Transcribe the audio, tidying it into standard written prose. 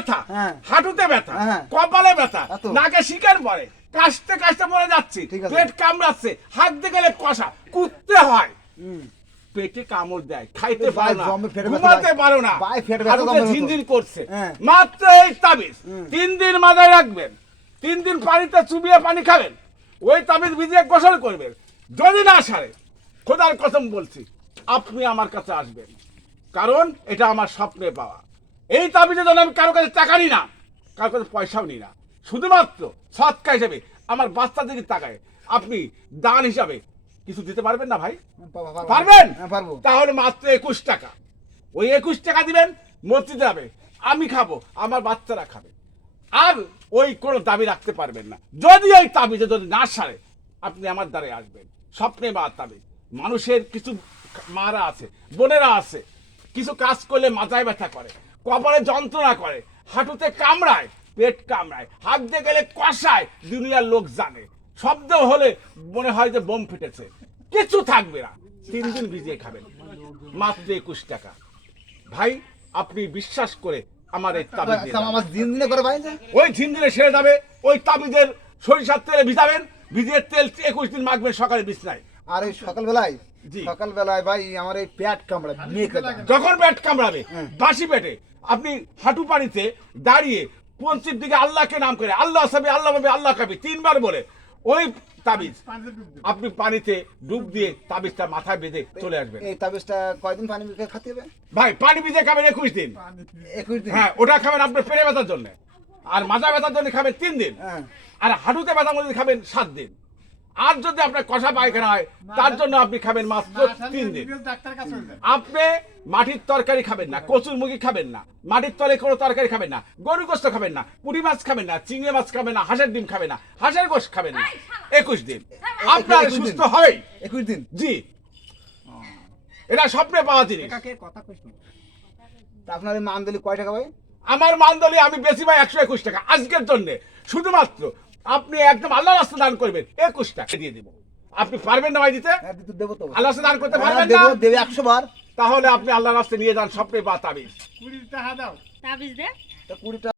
ব্যথা, হাঁটুতে ব্যথা, কপালে ব্যথা, নাকে শিকার পড়ে, কাশতে কাশতে মরে যাচ্ছি, পেট কামড়াচ্ছে, হাঁটতে গেলে কষা, কুদতে হয়, পেটে কামড় দেয়, খাইতে পারো না, ঘুমাতে পারো না, হাঁটুতে ঝিনঝিন করছে। মাত্র এই তাবিজ 3 দিন মাথায় রাখবেন, 3 দিন পানিতে চুবিয়ে পানি খাবেন, ওই তাবিজ ভিজিয়ে গোসল করবেন। যদি না সারে, খোদার কসম বলছি, আপনি আমার কাছে আসবেন, কারণ এটা আমার স্বপ্নে পাওয়া। এই তাবিজের জন্য আমি কারো কাছে টাকা নিই না, কারো কাছে পয়সাও নিই না, শুধুমাত্র সৎকা হিসেবে আমার বাচ্চা দিকে তাকায় আপনি দান হিসাবে কিছু দিতে পারবেন না ভাই? পারবেন? তাহলে মাত্র 21 টাকা, ওই 21 টাকা দিবেন, মসজিদে যাবে, আমি খাবো, আমার বাচ্চারা খাবে, আর ওই কোনো দাবি রাখতে পারবেন না। যদি ওই তাবিজে যদি না সারে, আপনি আমার দ্বারে আসবেন। স্বপ্নে মা তাবিজ, মানুষের কিছু মারা আছে, বোনেরা আছে, কিছু কাজ করলে মাথায় ব্যথা করে, কপালে যন্ত্রণা করে, হাঁটুতে কামড়ায়, পেট কামড়ায়, হাঁটতে গেলে কষায়, দুনিয়ার লোক জানে, শব্দ হলে মনে হয় যে বোম ফেটেছে, কিছু থাকবে না। 3 দিন ভিজিয়ে খাবেন, মাত্র 21 টাকা। ভাই আপনি বিশ্বাস করে আমার এই তাবিজ দিয়ে যান। ওই ঝিনঝিনে সেরে যাবে, ওই তাবিজের সরিষার তেলে ভিজাবেন, ভিজিয়ে তেল 21 দিন মাখবেন সকালে বিছনায়। আর এই সকালবেলায় ভাই আমার এই পেট কামড়ায়, যখন পেট কামড়াবে, বাসি পেটে আপনি হাঁটু পানিতে দাঁড়িয়ে পঞ্চিম দিকে আল্লাহকে নাম করে, আল্লাহ সাবি আল্লাহ ভাবে আল্লাহ কাবি 3 বার বলে ওই তাবিজ আপনি পানিতে ডুব দিয়ে তাবিজটা মাথায় বেঁধে চলে আসবেন। এই তাবিজটা কয়দিন পানি ভিজে খেতে হবে ভাই? পানি ভিজে খাবেন 21 দিন। 21 দিন? হ্যাঁ, ওটা খাবেন আপনার পেটে ব্যথার জন্য, আর মাজা ব্যথার জন্য খাবেন 3 দিন, আর হাঁটুতে ব্যথার মধ্যে খাবেন 7 দিন, আর যদি আপনার কষা পায়খানা হয় তার জন্য আপনি খাবেন মাত্র 3 দিন। আপনি মাটির তরকারি খাবেন না, কচুর মুখি খাবেন না, মাটির তলে কোনো তরকারি খাবেন না, গরু গোশত খাবেন না, পুঁটি মাছ খাবেন না, চিংড়ি মাছ খাবেন না, হাঁসের ডিম খাবেন না, হাঁসের গোশত খাবেন না। 21 দিন আপনার সুস্থ হয়। 21 দিন? জি, এটা স্বপ্নে পাওয়া জিনিস। আপনার এই মানদলি কয় টাকা ভাই? আমার মানদলি আমি বেশি ভাই 121 টাকা আজকের জন্য। শুধুমাত্র আপনি একদম আল্লাহর রাস্তা দান করবেন, 21 টাকা দিয়ে দেব। আপনি পারবেন না ভাই দিতে? দেবো তো। আল্লাহর রাস্তা দান করতে পারবেন না? দেবে 100 বার। তাহলে আপনি আল্লাহর রাস্তা নিয়ে যান, স্বপ্নে বা তাবিজ। 20 টাকা দাও, তাবিজ দে। 20 টাকা